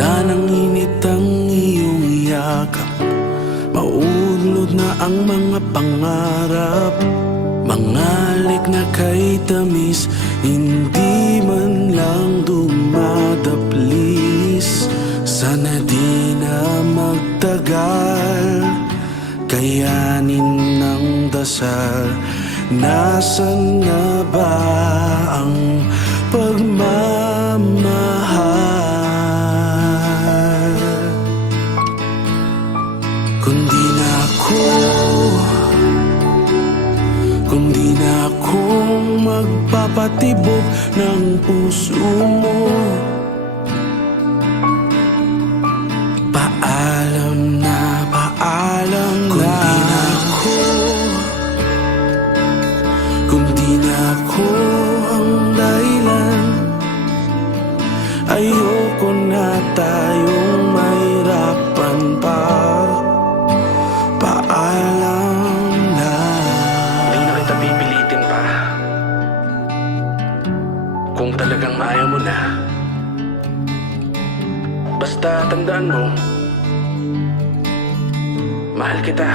Wala nang init ang iyong yakap, maunlod na ang mga pangarap. Mangalik na kay tamis, hindi man lang dumadaplis. Sana di na magtagal, kayanin ng dasal. Nasaan na ba ang pagmamahal? Kundi na ako, kundi na akong magpapatibok ng puso mo. Paalam na, paalam na. Kundi na ako, kundi na ako ang dahilan. Ayoko na tayong mahirapan pa. Paalam na. Hindi na kita pipilitin pa. Kung talagang ayaw mo na, basta tandaan mo, mahal kita.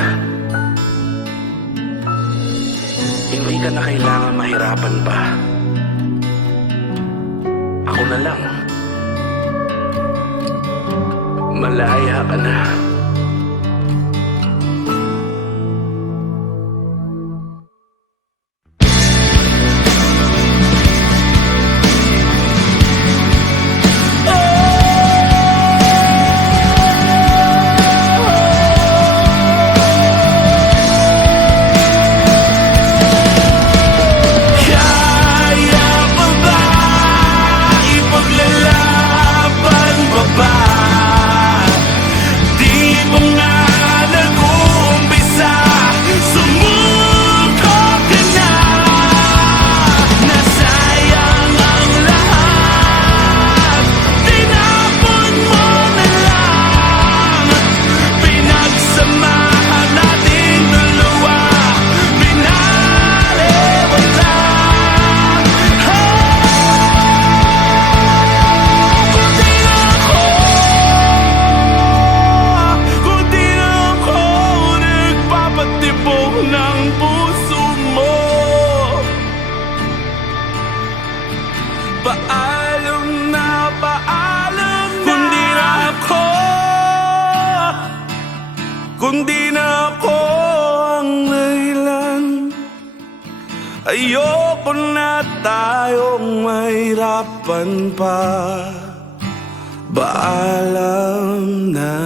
Hindi ka na kailangan mahirapan pa. Ako na lang. Malaya ka na. Paalam na, paalam na. Kundi na ako, kundi na ako ang dahilan. Ayoko na tayong mahirapan pa. Paalam na.